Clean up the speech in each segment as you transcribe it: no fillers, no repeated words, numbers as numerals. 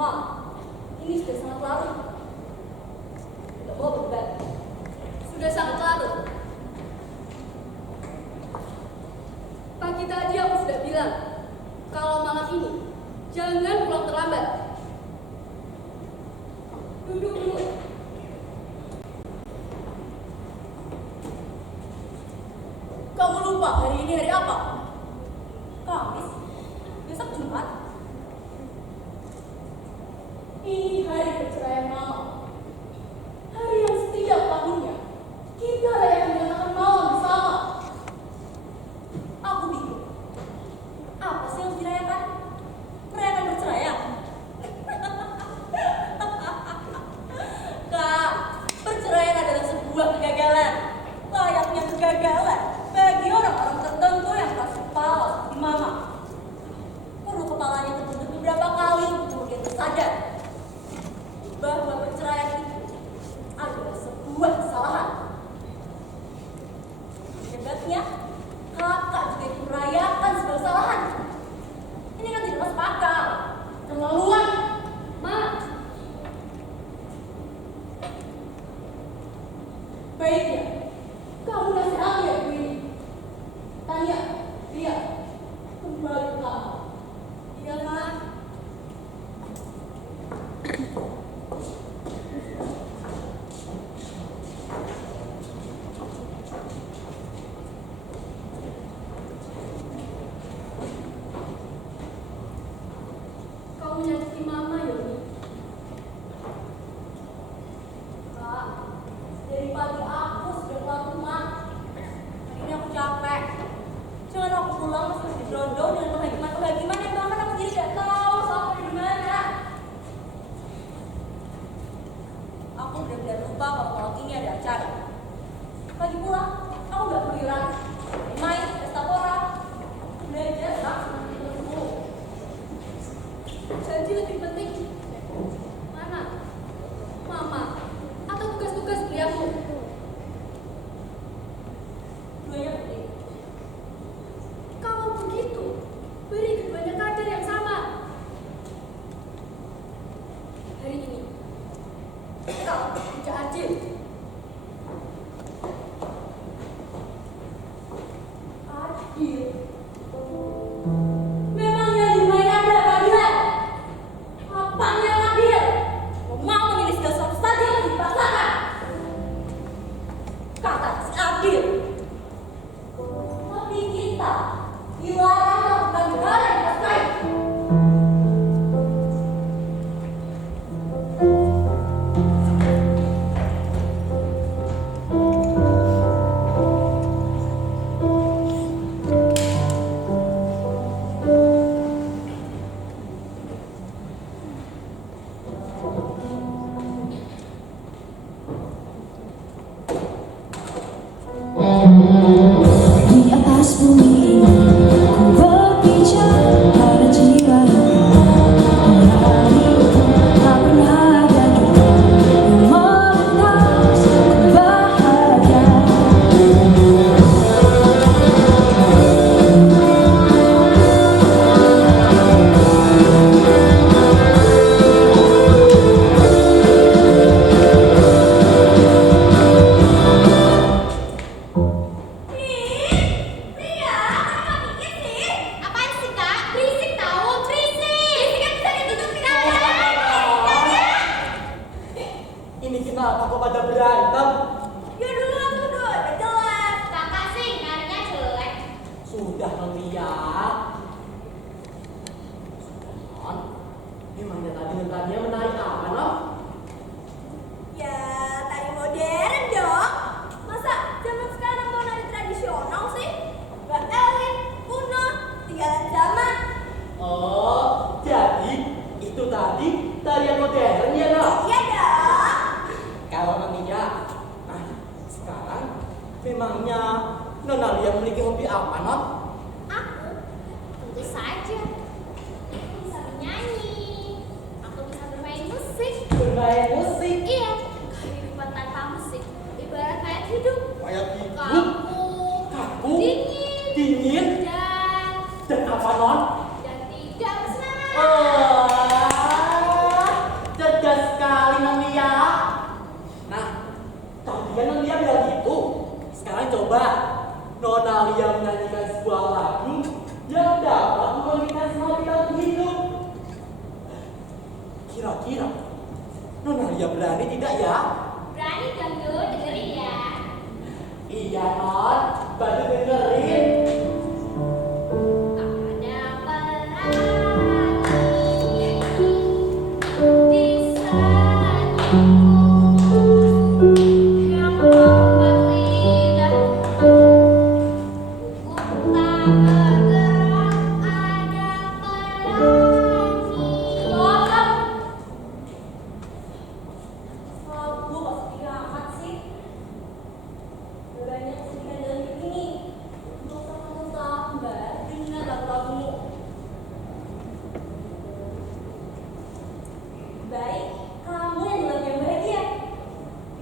Ma, ini sudah sangat larut. Tidak mau berdebat. Sudah sangat larut. Pagi tadi aku sudah bilang, kalau malam ini jangan pulang terlambat. Duduk dulu. Kamu lupa hari ini hari apa? Kamis? Besok Jumat? Ini hari perceraian Mama. Hari yang setiap tahunnya kita rayakan dengan makan malam bersama. Aku bingung. Apa sih yang dirayakan? Merayakan perceraian? Kak, perceraian adalah sebuah kegagalan. Layaknya kegagalan bagi orang-orang tertentu yang keras kepala seperti Mama. Perlu kepalanya terbentuk beberapa kali kemudian tersadar bahwa perceraian itu adalah sebuah kesalahan. Hebatnya, kakak juga ikut merayakan sebuah kesalahan. Ini kan tidak masuk akal. Terlaluan. Ma. Baiknya, kamu nasihati aku ini. Tanya, dia kembali ke kamu. Iya, Ma. Kau menyakiti Mama, Yoni. Kak, dari pagi aku sudah keluar rumah. Hari ini aku capek. Jangan aku pulang masih dijodoh dengan penghakiman yang bahkan aku jadi gak tahu sampai di mana. Aku benar-benar lupa kalau malam ini ada acara. Lagi pula, aku gak keluyuran. Main, pesta pora. Belajar, langsung menunggu. Janji lebih penting. Mana? Mama atau tugas-tugas kuliahmu? Duanya penting. Kalau begitu, beri keduanya kadar yang sama. Hari ini, kau tidak adil. Adil? Memangnya di rumah ada keadilan? Apanya yang adil? Mau memilih segala sesuatu saja yang dipaksakan. Kata si adil. Tapi kita dilarang melakukan hal yang kita sukai. Di atas bumi ini ku berpijak pada jiwa hari itu tak pernah ada kita yang melintas bahagia. Apaan sih Kak? Berisik tahu, berisik. Berisik kan bisa ditutupin aja. Ini kenapa kok pada berantem? Ya dulu udah jelas. Kakak sih nyarinya jelek. Sudah melihat. Non, memangnya tadi nentangnya menarik apa, Non? Ya tari modern dong. Masa zaman sekarang mau nari tradisional sih? Mbak Elin, kuno, tinggalan zaman. Oh, jadi itu tadi tarian modern ya, Non? Iya dong. Kalau nantinya, sekarang memangnya Nona Lia memiliki hobi apa, Non? Aku tentu saja. Aku bisa menyanyi. Aku bisa bermain musik. Bermain musik. Iya, kehidupan tanpa musik ibarat kayak hidup. Kayak hidup. Kaku, dingin, Dingin. dan Dan apa, Non? tidak bersemangat. Wah, Kira-kira Nona Lia berani tidak ya? Berani dong, Du, dengerin ya. Iya, Non. Bantu dengerin. Ada pelangi di saatku yang membuat lidahku tak bergerak. Ada pelangi. Lagu kok sepi amat sih? Udah banyak kesedihan dalam hidup ini. Nggak usah kamu tambah dengan lagu-lagumu. Baik, kamu yang bilang yang bahagia.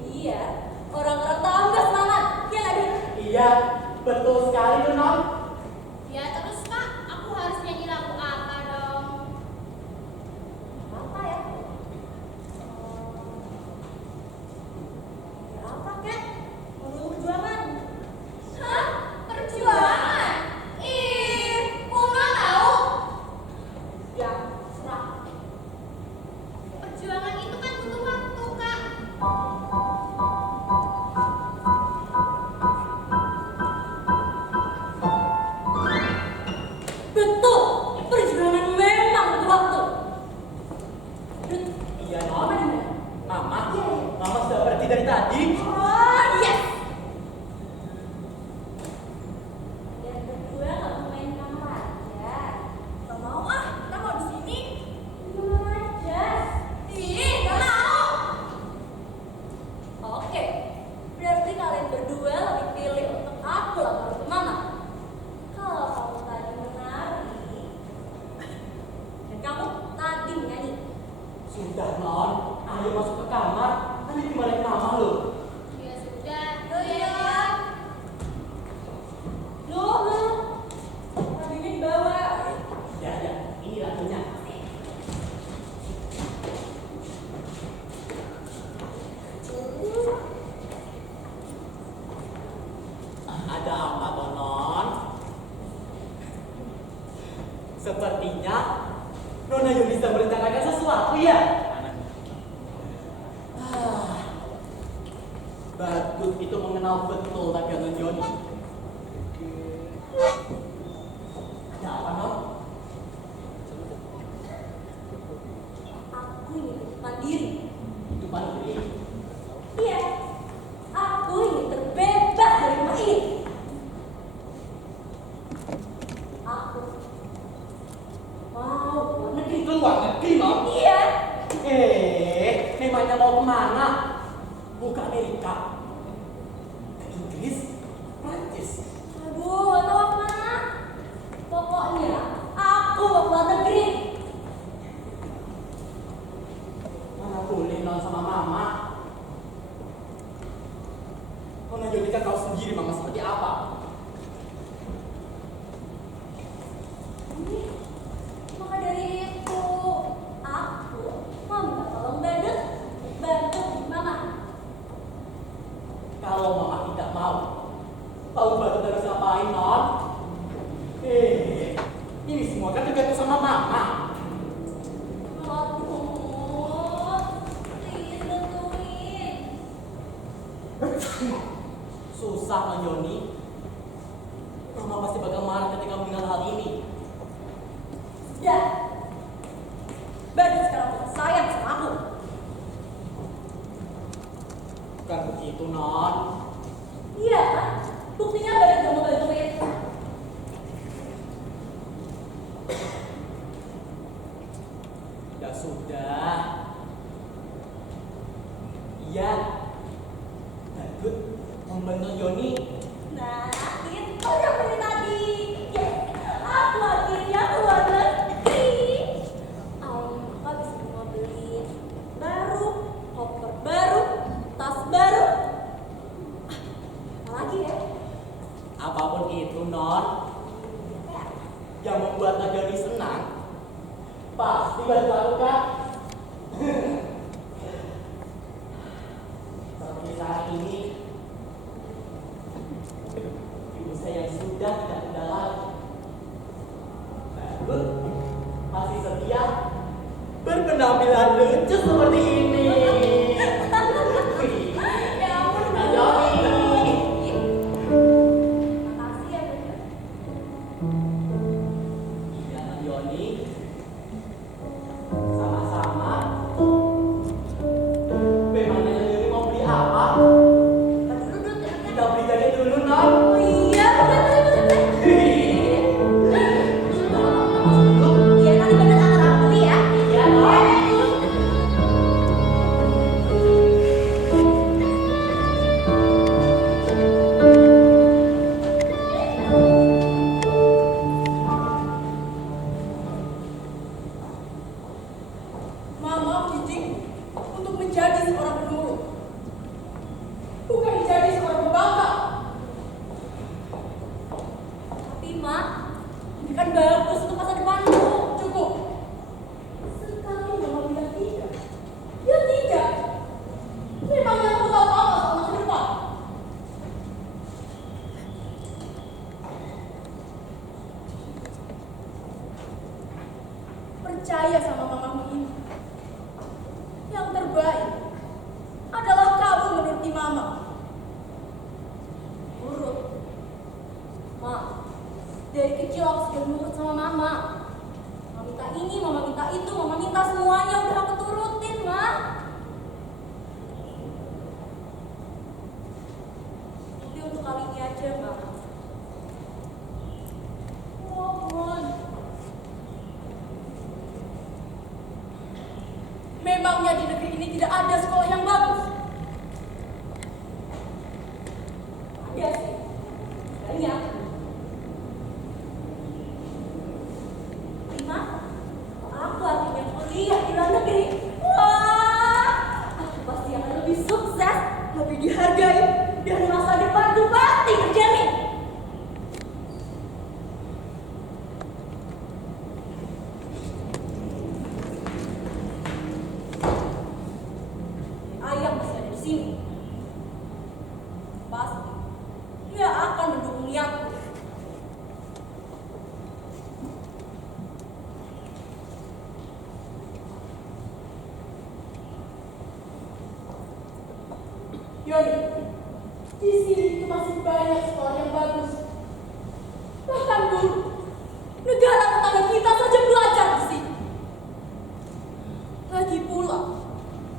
Iya, orang-orang tambah semangat. Ya nggak, Din? Iya, betul sekali tuh, Non. Ya terus Kak, aku harus nyanyi lagu apa dong? Apa ya? Ya apa, Kek? Lagu perjuangan. Hah? Perjuangan? Ih, Uma tahu. Ya, serah. Perjuangan itu kan butuh waktu, Kak. Betul, perjuangan memang butuh waktu. Dut, Iya, Mama Non. di mana? Mama? Iya, iya. Mama sudah pergi dari tadi. Oh, yes. Kalian berdua nggak mau main kamar aja? Gak mau ah, kita mau di sini. Gimana aja? Ih, gak mau. Oke, berarti kalian berdua lebih pilih untuk aku lapor ke Mama. Kalau kamu tadi menari dan kamu tadi nyanyi, Sudah, Non. Ayo masuk ke kamar. Nanti dimarahin Mama loh. Ya sudah. Oh iya. Loh, lagunya dibawa. Ya, ya. Ini lagunya. Ada apa, toh, Non? Sepertinya Nona Yunisa merencanakan sesuatu ya? Badut itu mengenal betul dagangan Yoni. Ada apa, Non? Aku ingin mandiri. Itu pandiri. Iya, aku ingin terbebas dari rumah ini. Aku mau keluar negeri. Keluar negeri, Non? Iya, Memangnya mau kemana? Bukan Amerika. Ke Inggris, Prancis. aduh, gak tahu kemana. Pokoknya aku mau keluar negeri. Mana boleh Non sama Mama? Nona Yoni kan tahu sendiri Mama seperti apa. Maka dari itu, aku mau minta tolong Badut bantu Mama. Kalau Mama tidak mau, tahu Badut harus ngapain, Non? Ini semua kan tergantung sama Mama. Aduh, please bantuin. Susah, Non Yoni. Mama pasti bakal marah ketika mendengar hal ini. Dah, Badut sekarang udah sayang sama aku. Bukan begitu, Non. Iya kan? Buktinya Badut gak mau bantuin. Ya sudah. Iya. Badut membantu Yoni. Nah, itu yang dari tadi. Yes, aku akhirnya keluar negeri. Apa bisa mau beli baru, koper baru, tas baru. Apa lagi ya? Apapun itu, Non, yang membuat Yoni senang, pasti Badut lakukan. Seperti saat ini, lucu seperti ini. Ya ampun, Nah, Bu. Joni. Makasih ya, Bunda. Iya, Kak Joni. Sama-sama. Memangnya Lili mau beli apa? Dulu dulu Kita beli aja dulu, non. Oh iya, boleh. Iya, nanti bener akan aku beli ya. Iya, non. Mama mendidik untuk menjadi seorang penurut, bukan menjadi seorang pembangkang. Tapi Ma, ini kan bagus untuk masa depanku. Cukup. Sekali Mama bilang tidak, ya tidak. Memangnya aku tahu apa soal masa depan? Percaya sama mamamu ini. Yang terbaik adalah kamu menuruti mama. Nurut. Ma, dari kecil aku sudah nurut sama Mama. Mama minta ini, Mama minta itu, Mama minta semuanya udah aku turutin, Ma. Tapi untuk kali ini aja, Ma. Mohon. Memangnya di negeri ini tidak ada sekolah yang bagus? Ada sih. Banyak. Lima, aku akhirnya kuliah di luar negeri. Wah, aku pasti akan lebih sukses, lebih dihargai, dan masa depanku pasti terjamin. Ayah masih ada di sini. Pasti dia akan mendukung niatku. Yoni, di sini itu masih banyak sekolah yang bagus. Bahkan dulu, negara tetangga kita saja belajar di sini. Lagi pula,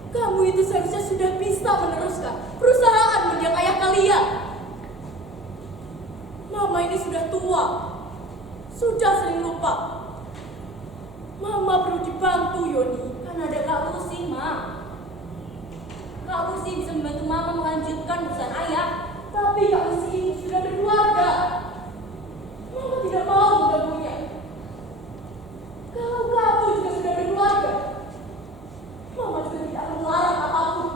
kamu itu seharusnya sudah bisa meneruskan perusahaan mendiang ayah kalian. Mama ini sudah tua, sudah sering lupa. Mama perlu dibantu, Yoni. Kan ada Kak Lucy, Ma. Kak Lucy bisa membantu Mama melanjutkan perusahaan ayah. Tapi Kak Lucy ini sudah berkeluarga. Mama tidak mau mengganggunya. Kalau kamu juga sudah berkeluarga, Mama juga tidak akan melarang apapun.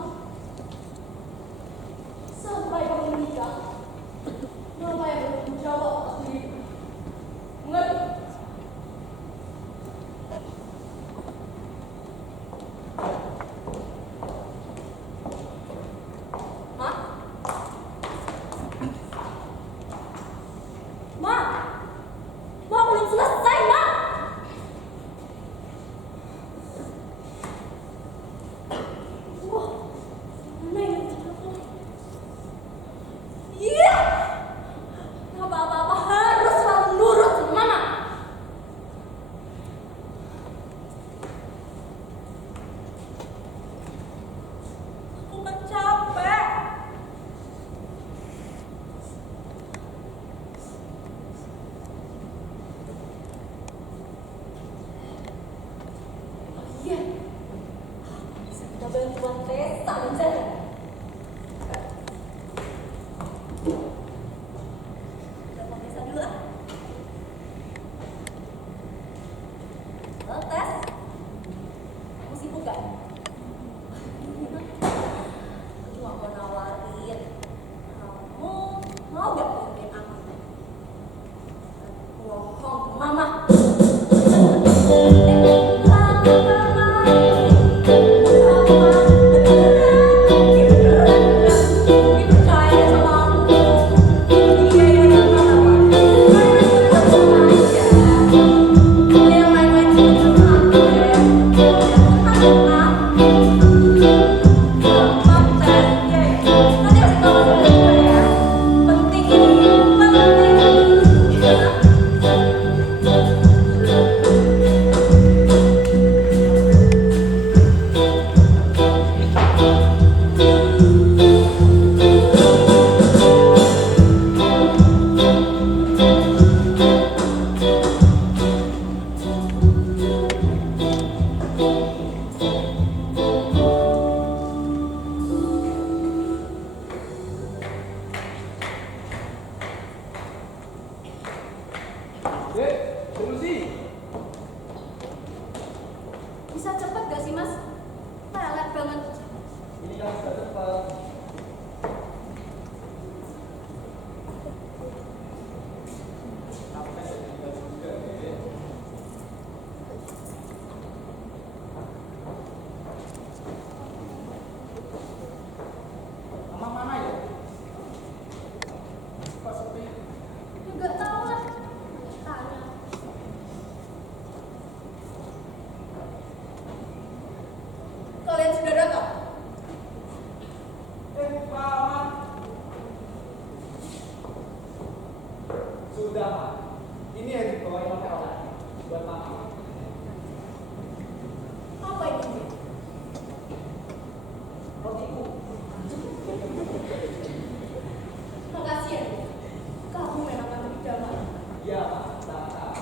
Sampai kamu menikah, Mama yang bertanggung jawab atas dirimu. Mengerti? Ma? Ma? Ma belum selesai, Ma. Wah, mana yang terjadi? Iya. Nggak apa-apa harus selalu nurut sama Mama. Aku kan capek. Iya, bisa kita bantuan Tessa mencari. Telepon Tessa dulu ah. Halo Tess, kamu sibuk gak? Aku cuma mau nawarin, kamu mau gak bantuin aku? Bohong ke Mama. Mama, Gampang saja ya. Nanti harus tahu juga ya. Penting ini, penting. Dek, tunggu sih. Bisa cepet gak sih mas? Pelet banget. Ini kan sudah cepat. Sampai jadi juga, Dek. Mama mana ya? Kok sepi? Juga tahu lah. Tanya. Kalian sudah datang? Mama. Sudah, Pak. Ini yang dibawain oleh orang. Buat Mama. Apa ini? Rotiku. Makasih ya. Kamu memang akan bidadari. Iya, Pak. Sama-sama.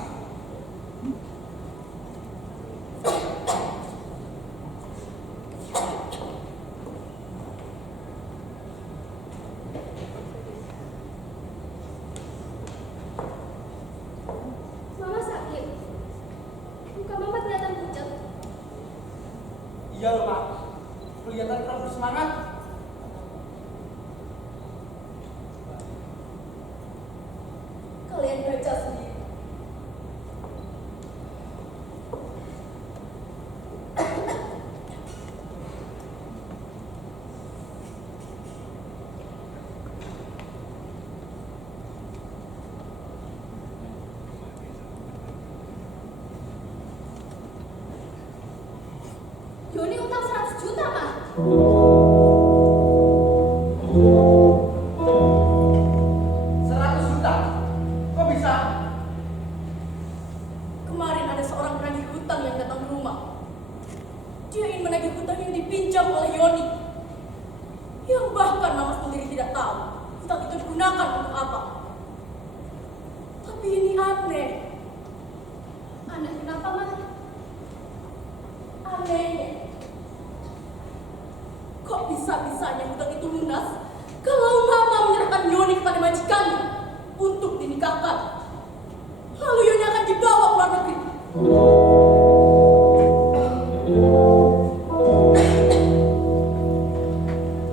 Mama sakit. Muka mama kelihatan pucat. Iya loh, Pak. Kelihatan kamu bersemangat. Kalian baca sendiri. Joni utang 100 juta mah. 100 juta. Kok bisa? Kemarin ada seorang penagih hutang yang datang ke rumah. Dia ingin menagih hutang yang dipinjam oleh Yoni. Yang bahkan mama sendiri tidak tahu hutang itu digunakan untuk apa. Tapi ini aneh. Aneh kenapa mah? Anehnya. Kok bisa-bisanya hutang itu lunas kalau mama menyerahkan Yoni kepada majikannya untuk dinikahkan. Lalu Yoni akan dibawa ke luar negeri.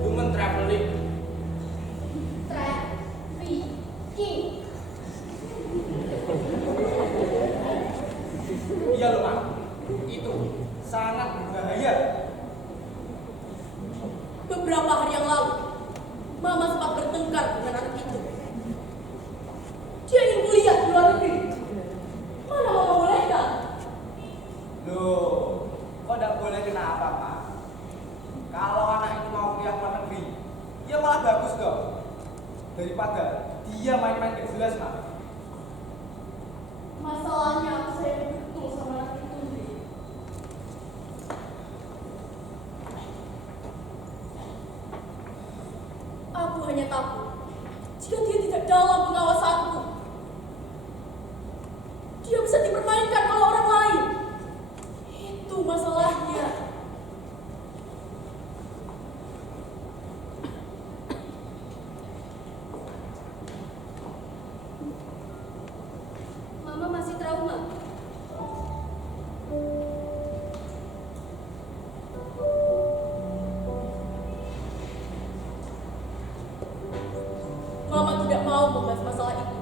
Human traveling. Trafficking. Iya loh, Pak. Itu sangat berbahaya. Beberapa hari yang lalu, mama sempat bertengkar dengan anak itu. Dia ingin kuliah di luar negeri. Mana mama bolehkan? Loh, kok tidak boleh kenapa, Pak? Kalau anak itu mau kuliah ke luar negeri, ya malah bagus dong. Daripada dia main-main gak jelas, Pak. Masalahnya aku sayang betul sama anak itu. Dri. Aku hanya takut jika dia tidak dalam pengawasanku. Dia bisa dipermainkan oleh orang lain. Itu masalahnya. Mama masih trauma. Mama tidak mau membahas masalah itu.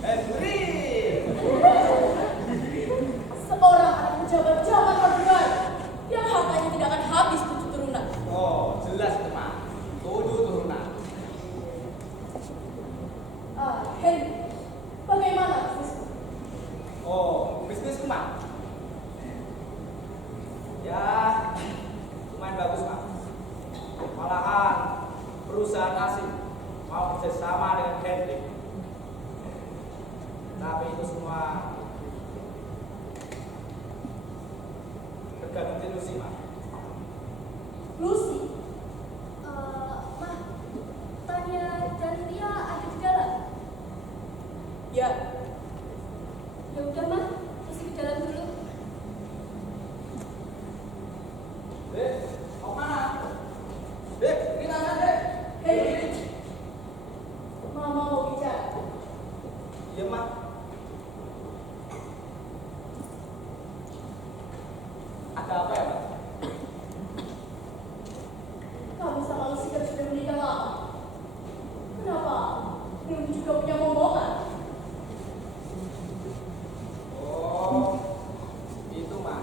Henry. Seorang anak pejabat zaman Orde Baru yang hartanya tidak akan habis 7 turunan. Oh, jelas itu mah. 7 turunan. Henry, bagaimana bisnismu? Oh, bisnisku mah. Ya, lumayan bagus mah. Malahan perusahaan asing mau kerjasama dengan Henry. Tapi itu semua tergantung Lucy mah. Lucy, Mah, Tania dan Tia ada di dalam. ya, Ya udah mah, Lucy ke dalam dulu. Dek, mau mana? Dek, ini nanya dek. Henry, Mama mau bicara. Iya mah. Ada apa ya, Pak? Kamu sama Lucy kan sudah menikah lama. Kenapa belum juga punya momongan? Oh, itu mah.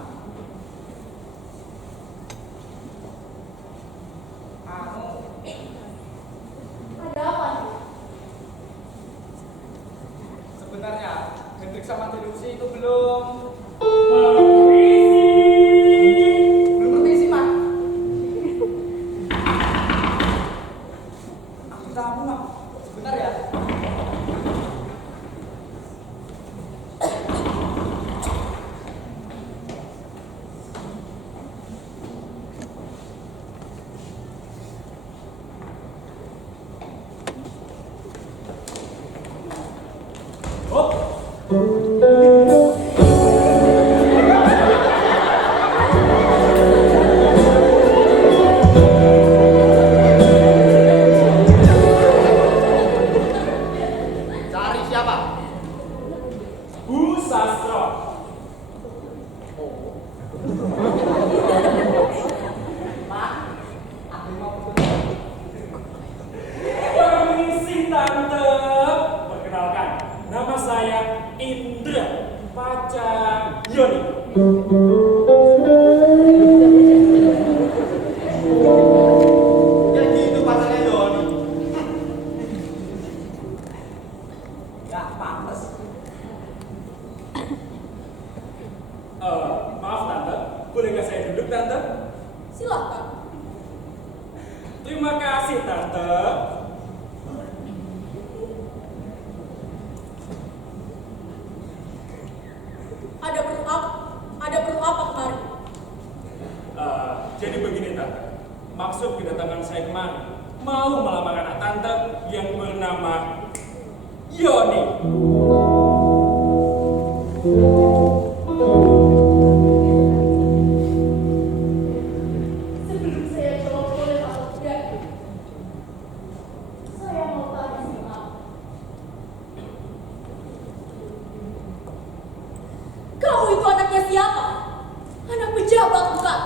Ada apa nih? Sebenarnya Hendrik sama Lucy itu belum ngerti sih, Mak. Aku tahu, Mak. Sebentar ya. Cari siapa? Bu Sastro. Mak, aku mau pesan. Permisi Tante. Perkenalkan, nama saya Indra, pacar Yoni. Ya gitu pacarnya Doni. Gak pantas. Maaf Tante, bolehkah saya duduk Tante? Silahkan. Terima kasih Tante. Ada perlu apa? Ada perlu apa kemarin? Jadi begini Tante, maksud kedatangan saya kemari mau melamar anak Tante yang bernama Yoni. Sebelum saya jawab boleh atau tidak, saya mau tanya sama kamu. Kamu itu anaknya siapa? Anak pejabat bukan?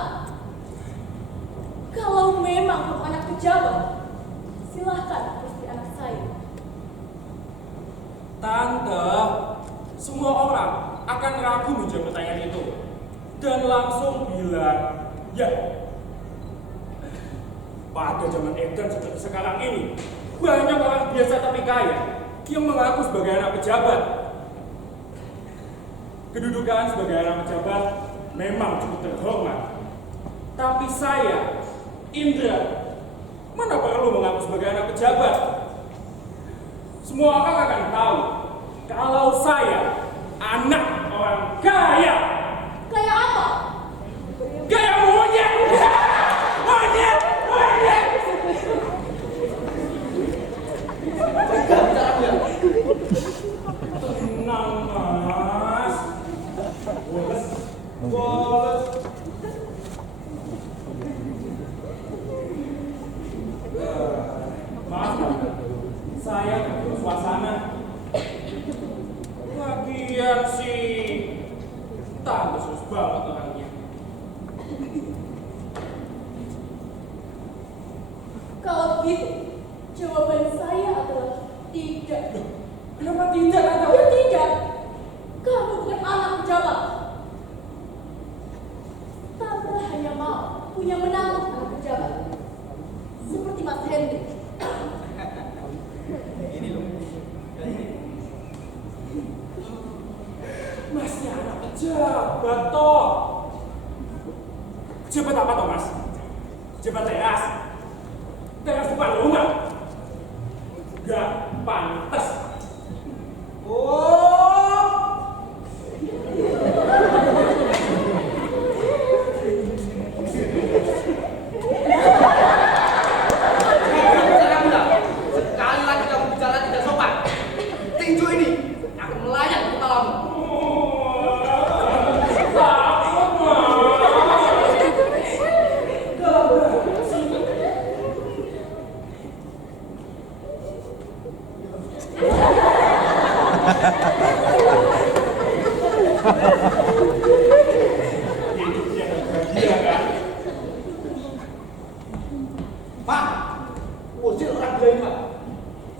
Kalau memang kamu anak pejabat, silahkan istri anak saya. Tante, semua orang akan ragu menjawab pertanyaan itu dan langsung bilang, ya. Pada zaman edan seperti sekarang ini, banyak orang biasa tapi kaya yang mengaku sebagai anak pejabat. Kedudukan sebagai anak pejabat memang cukup terhormat. Tapi saya, Indra, mana perlu mengaku sebagai anak pejabat? Semua orang akan tahu kalau saya anak orang kaya. Kayak apa? Kayak monyet! Monyet! Monyet! Tenang, Mas. Boles. Boles. Maaf, saya terlalu suasana. Lagian sih, Tante sus banget orangnya. Kalau begitu, jawaban saya adalah tidak. Kenapa tidak, Tante? Ya tidak. Kamu bukan anak pejabat. Tante hanya mau punya menantu anak pejabat. Seperti Mas Henry. Ini loh. Dan ini. Masnya anak pejabat, toh. Pejabat apa, toh, Mas? Pejabat teras. Teras depan rumah. Gak pantas. Oh. Sekali lagi kamu bicara tidak sopan. Tinju ini akan melayang ke kepalamu. Pak, usir orang gila ini, Pak.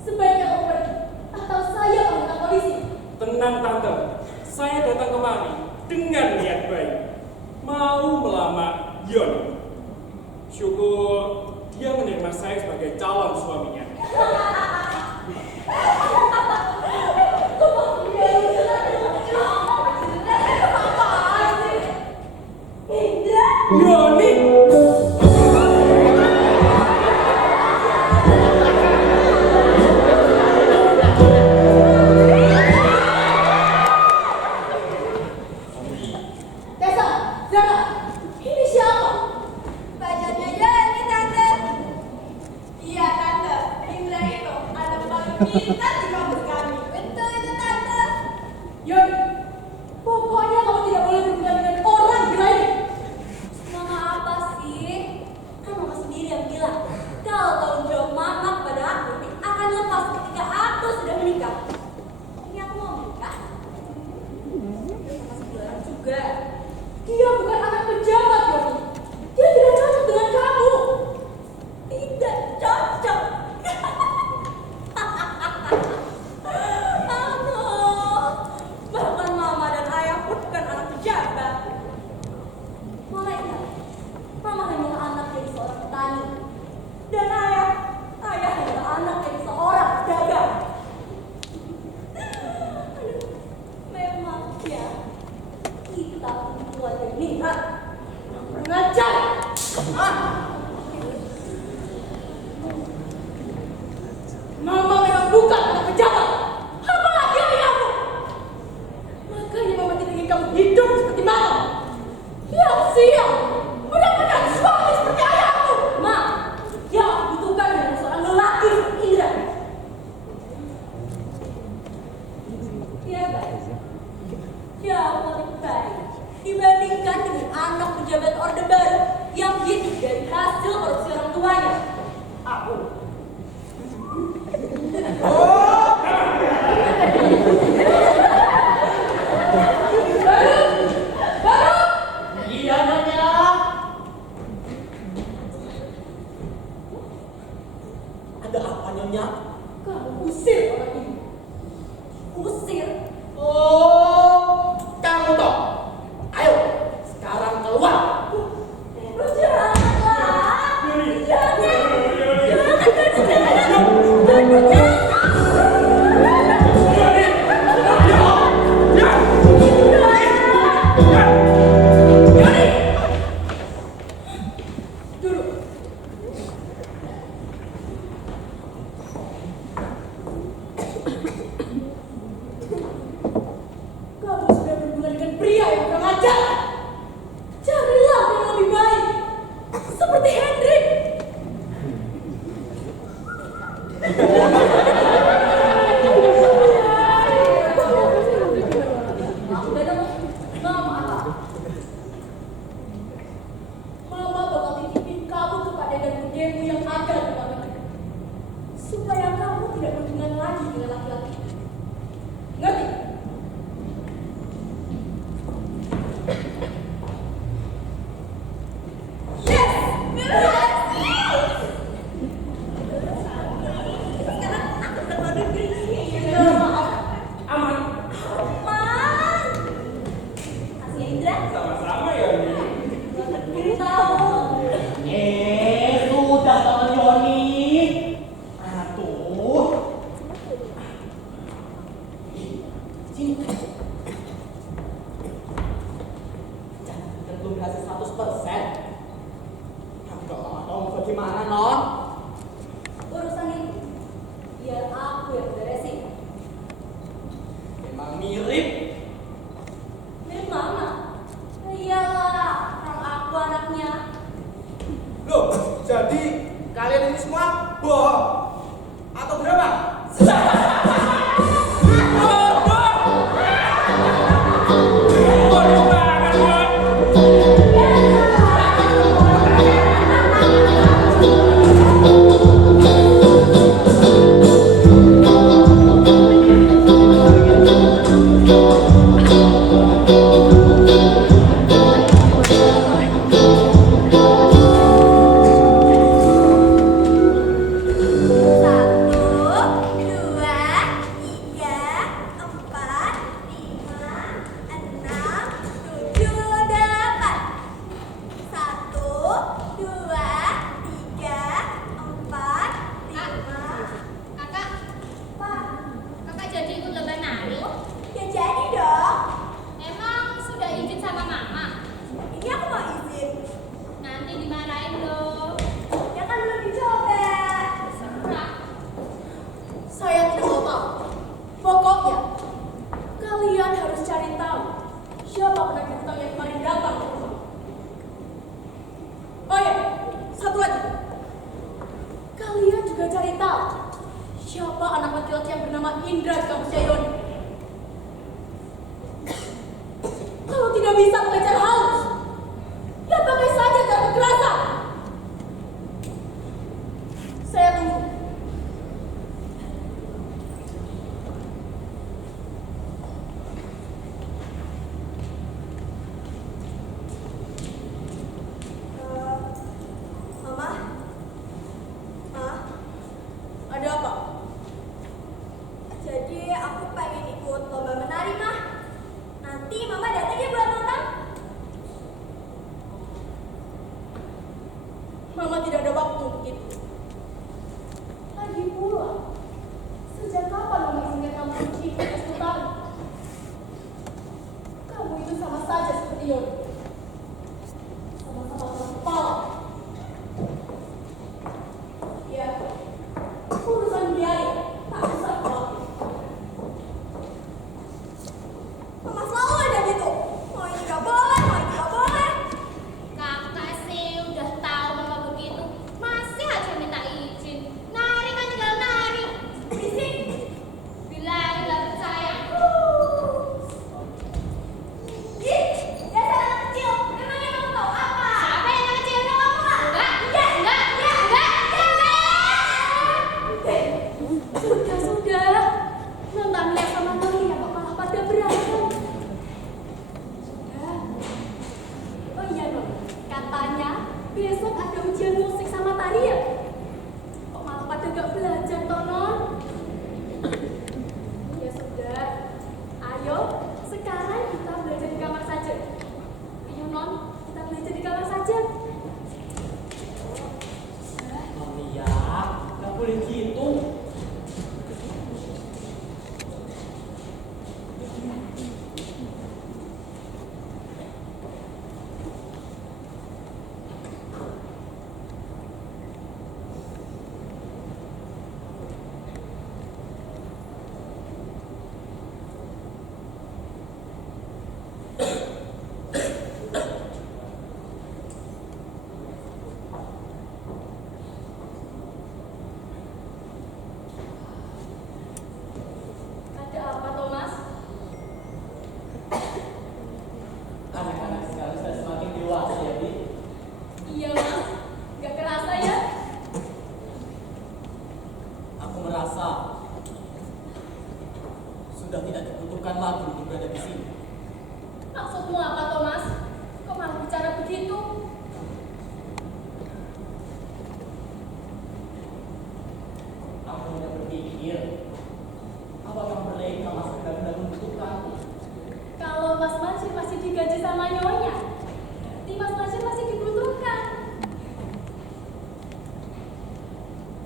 Sebaiknya kamu pergi. Atau saya panggilkan polisi. Tenang, Tante. Saya datang kemari dengan niat baik. Mau melamar Yon. Syukur dia menerima saya sebagai calon suaminya. Yoni! Tessa, Zara, ini siapa? Pacarnya Yoni, Tante. Iya, Tante. Indra itu anak paling pintar di kampus kami. Betul itu, Tante. Yoni, pokoknya kamu tidak boleh berhubungan dengan orang gila ini. Mama apa sih? Kan mama sendiri yang bilang kalau tanggung jawab mama kepada aku akan lepas ketika aku sudah menikah. Ini aku mau menikah. Sama si orang juga. Dia bukan anak pejabat, Yoni. Dia tidak cocok dengan kamu. Tidak cocok. Aduh, bahkan mama dan ayah pun bukan anak pejabat. Mama ingat, mama hanya anak dari seorang petani. Dan ayah adalah anak dari seorang pedagang. Aduh, memang ya, kita keluarga Nina. Mengajar. Mama memang bukan anak pejabat. Apalagi ayahmu. Makanya mama tidak ingin kamu hidup seperti mama. Yang sial mendapatkan suami seperti ayahmu. Ma, yang aku butuhkan adalah seorang lelaki seperti Indra. Ya baik. Jauh lebih baik dibandingkan dengan anak pejabat Orde Baru yang hidup dari hasil korupsi orang tuanya. Aku. Iya, Nyonya. Ada apa, Nyonya? Kamu usir orang ini. Usir. Oh, kamu toh. Ayo, sekarang keluar. Janganlah. Yoni! Jangan. Sini. Jangan belum berhasil 100%. Ya udah lama dong, bagaimana non? Urusan itu biar aku yang beresin. Memang mirip. Mirip mama. Iyalah, orang aku anaknya. Loh, jadi kalian ini semua bohong atau berapa? Bodoh banget, Bon.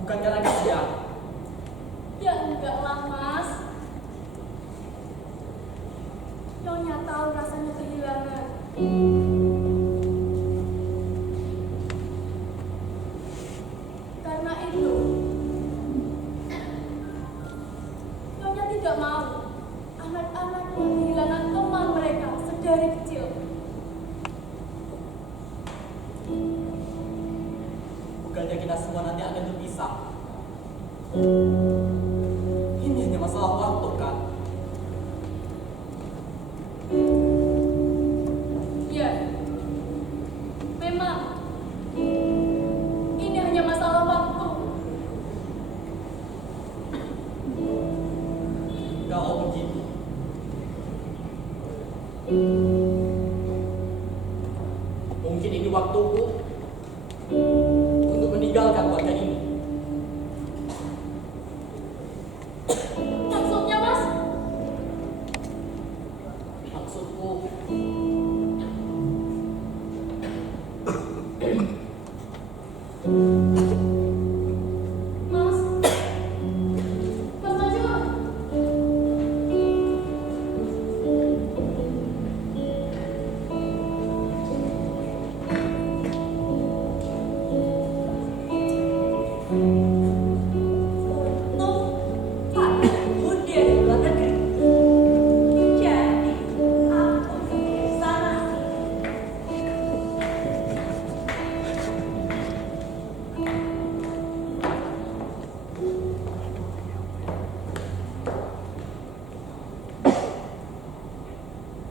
Bukan karena kasihan. Ya enggak lah, Mas. tidak mau anak-anak kehilangan teman mereka sedari kecil. Bukannya kita semua nanti akan berpisah. Ini hanya masalah waktu, kan? Ya, memang ini hanya masalah waktu. Kalau begitu, mungkin ini waktuku untuk meninggalkan keluarga ini. Maksudnya, Mas? Maksudku, Mas Maju. Untung pacarku dia di luar negeri. Jadi aku di sana.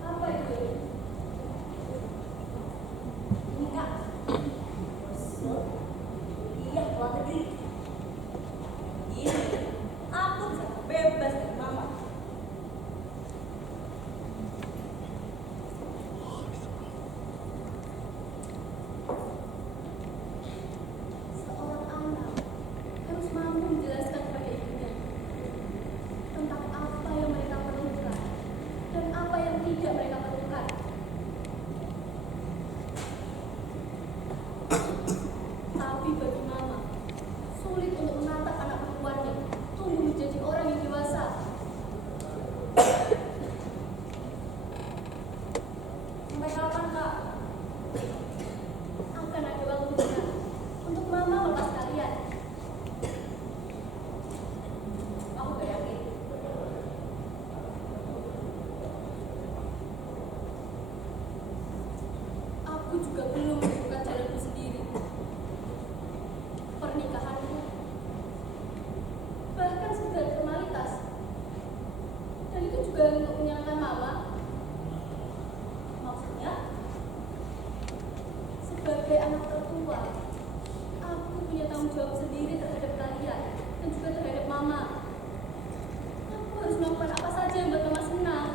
Apa itu? Enggak. Iya, luar negeri. Ini aku bisa bebas dari mama. Seorang anak harus mampu menjelaskan kepada ibunya tentang apa yang mereka perlukan dan apa yang tidak mereka perlukan. Tapi bagi mama, sulit untuk menatap anak perempuannya tumbuh menjadi orang yang dewasa. Sampai kapan, Kak? Akan ada waktunya untuk mama melepas kalian. Aku gak yakin. Aku juga belum menemukan jalanku sendiri. Pernikahanku bahkan sudah formalitas. Dan itu juga untuk menyenangkan mama. Maksudnya? Sebagai anak tertua, aku punya tanggung jawab sendiri terhadap kalian dan juga terhadap mama. Aku harus melakukan apa saja yang buat mama senang.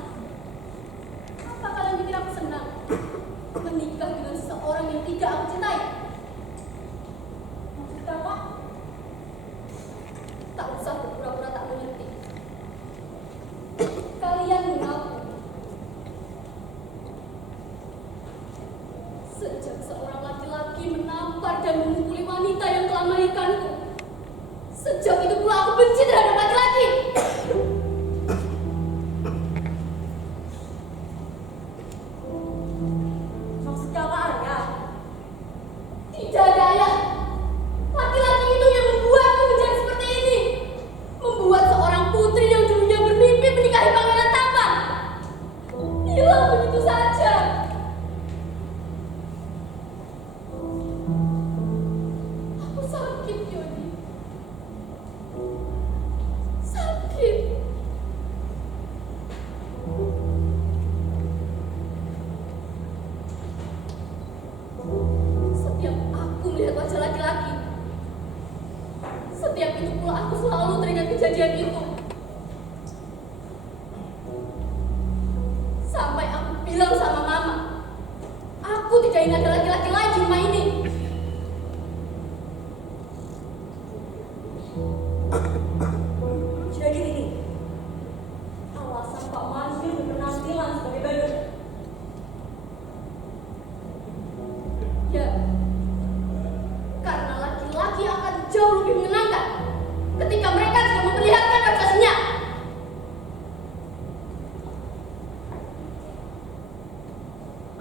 Apa kalian pikir aku senang? Menikah dengan seseorang yang tidak aku cintai? Maksud kakak? Tak usah berpura-pura tak mengerti. Kalian mengaku sejak seorang laki-laki menampar dan memukuli wanita yang telah melahirkanku. Sejak itu pula aku benci terhadap laki-laki. Maksud kakak ayah? Tidak ada ayah. Laki-laki itu yang membuatku menjadi seperti ini. Membuat seorang putri yang dulunya bermimpi menikahi pangeran tampan hilang begitu saja. Aku sakit, Yoni. Sakit. Setiap aku melihat wajah laki-laki, setiap itu pula aku selalu teringat kejadian itu. Sampai aku bilang sama mama, aku tidak ingin ada laki-laki lain di rumah ini. Jadi ini alasan Pak Mansur berpenampilan sebagai badut. Ya, karena laki-laki akan jauh lebih menyenangkan ketika mereka tidak memperlihatkan prestasinya.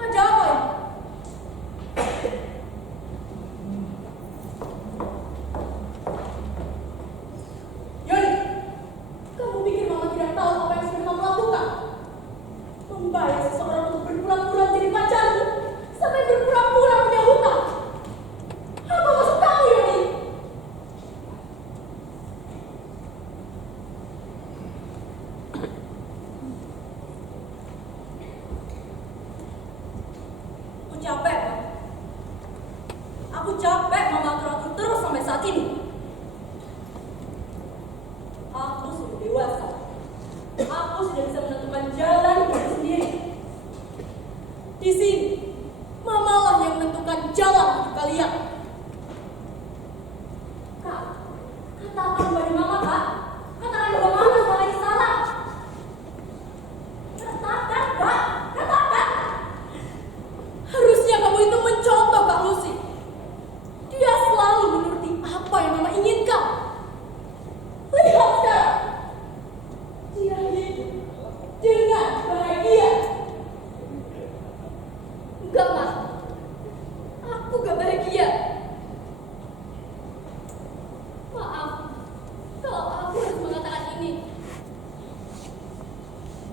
Ada apa ini? capek, Pak. Aku capek mama atur-atur terus sampai saat ini. Aku sudah dewasa. Aku sudah bisa menentukan jalan hidup sendiri. Di sini, mama lah yang menentukan jalan hidup kalian. Kak, katakan kepada mama, Kak. Katakan bahwa mama selama ini salah. Katakan, Kak. Katakan. Harusnya kamu itu mencontoh Kak Lucy. Dia selalu menuruti apa yang mama inginkan. Lihat sekarang. Dia hidup dengan bahagia. Enggak, Ma. Aku gak bahagia. Maaf kalau aku harus mengatakan ini.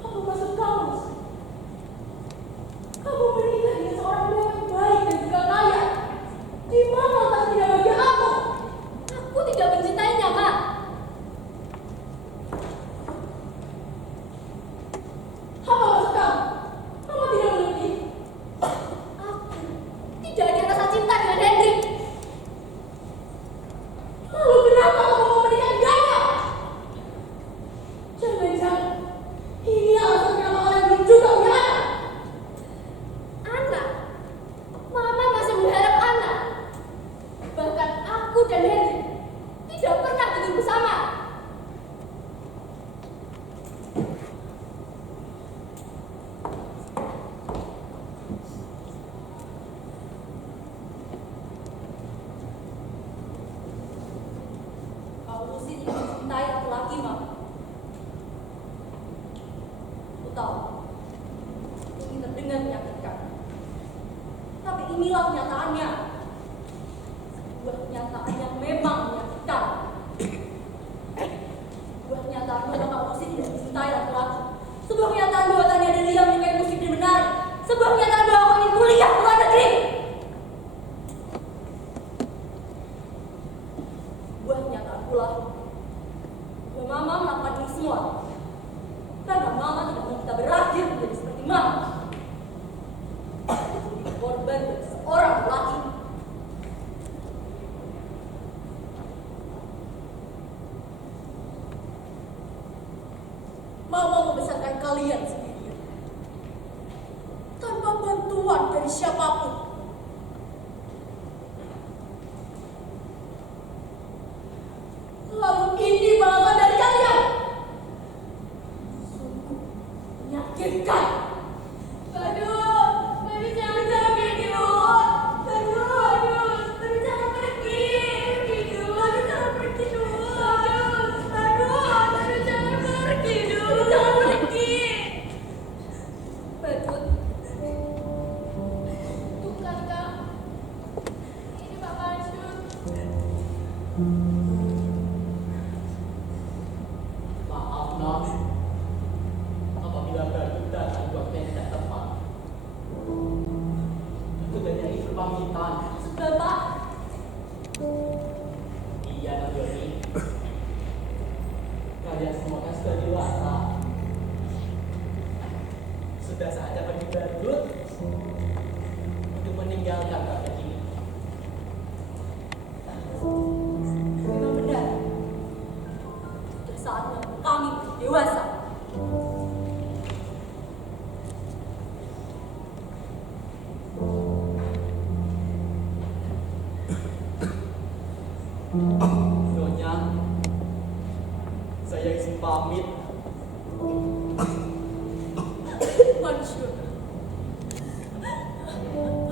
Apa maksud kamu? Kamu menikah dengan seorang pria yang baik dan juga kaya. Di mana letak tidak bahagia aku? Aku tidak mencintainya, Ma. Apa maksud kamu? Kamu tidak mengerti? Aku tidak ada rasa cinta dengan Hendrik. Lalu kenapa kamu mau menikah dengannya? Jangan-jangan ini alasan kenapa kalian belum juga punya anak. Anak? Mama masih mengharap anak. Bahkan aku dan Hendrik tidak pernah tidur bersama. Kau Lucy tidak mencintai laki-laki, Mama. Aku tahu, ini terdengar menyakitkan. Tapi inilah kenyataannya. Sebuah kenyataan yang memang menyakitkan. Sebuah kenyataan bahwa Kak Lucy tidak mencintai laki-laki. Sebuah kenyataan bahwa Tania dan Lia menyukai musik dan menari. Sebuah kenyataan bahwa aku ingin kuliah ke luar negeri. Sebuah kenyataan pula bahwa Mama melakukan ini semua karena Mama tidak mau kita berakhir menjadi seperti Mama. Jadi korban dari seorang lelaki. Mama membesarkan kalian sendirian tanpa bantuan dari siapapun. Lalu ini balasan dari kalian. Sungguh menyakitkan. Aduh, Baby jangan pergi dulu. Aduh, Baby jangan pergi. Baby jangan pergi dulu. Baby jangan pergi dulu. Jangan pergi. Badut. Tuh kakak. Ini Pak Badut. Maaf, Nak. Apabila Badut datang di waktu yang tidak tepat. Itu hanya pamitan. Bapak, Iya, Nak Joni. Kalian semua kan sudah dewasa. Sudah saatnya bagi Badut untuk meninggalkan kakek ini. memang benar. Sudah saatnya kami dewasa. Nyonya, saya izin pamit. Mansur,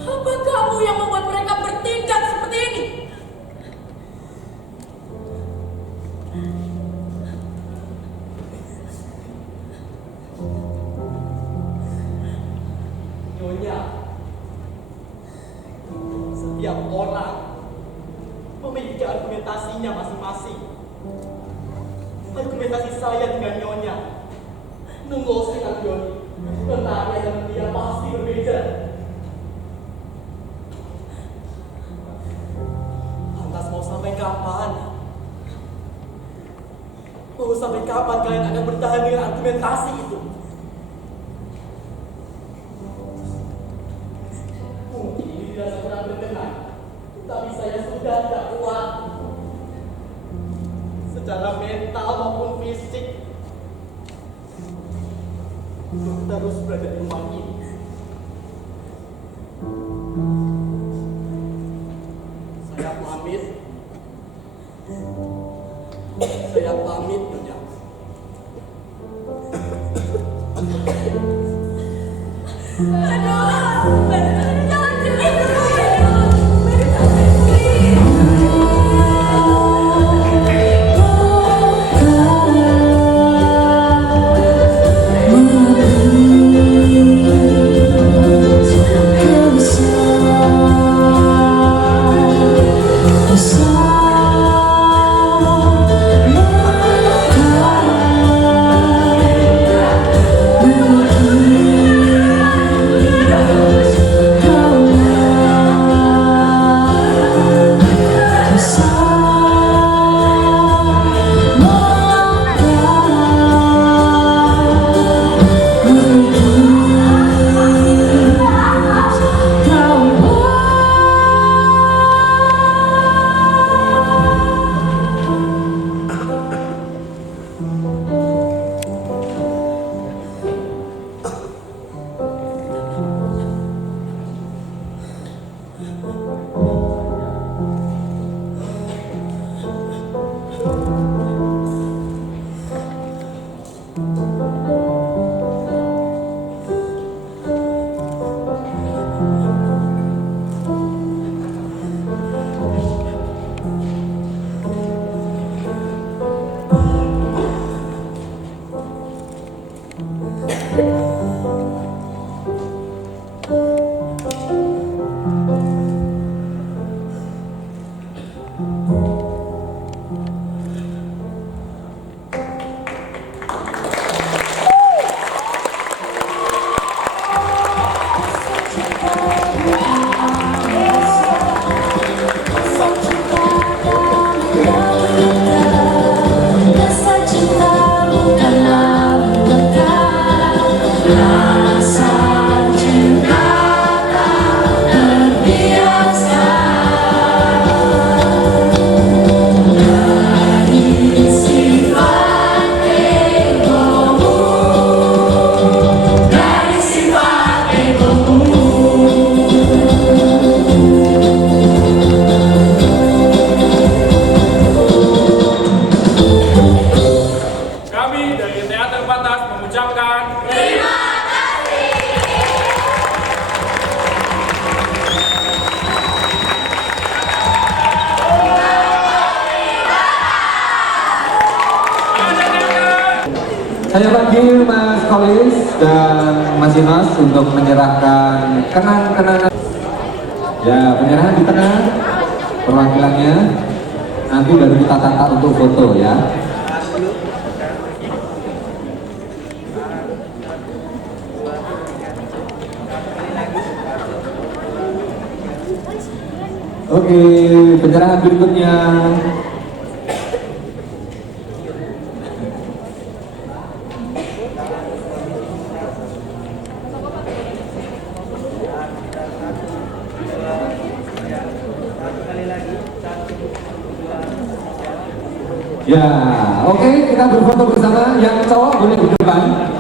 apa kamu yang membuat mereka bertindak seperti ini? Nyonya, setiap orang memiliki argumentasinya masing-masing. Argumentasi saya dengan Nyonya, nunggu sekali Joni, Tania dan dia pasti berbeda. Lantas mau sampai kapan? Mau sampai kapan kalian akan bertahan dengan argumentasi itu? Tapi saya sudah tidak kuat secara mental maupun fisik untuk terus berada di rumah ini. Saya pamit. Saya pamit, Nyonya. Aduh, jangan sedih dulu ya. Saya panggil Mas Kolis dan Mas Inos untuk menyerahkan kenang-kenangan. Ya, penyerahan di tengah perwakilannya. Nanti baru kita tata untuk foto ya. Oke, penyerahan berikutnya. Ya, oke, kita berfoto bersama. Yang cowok boleh di depan.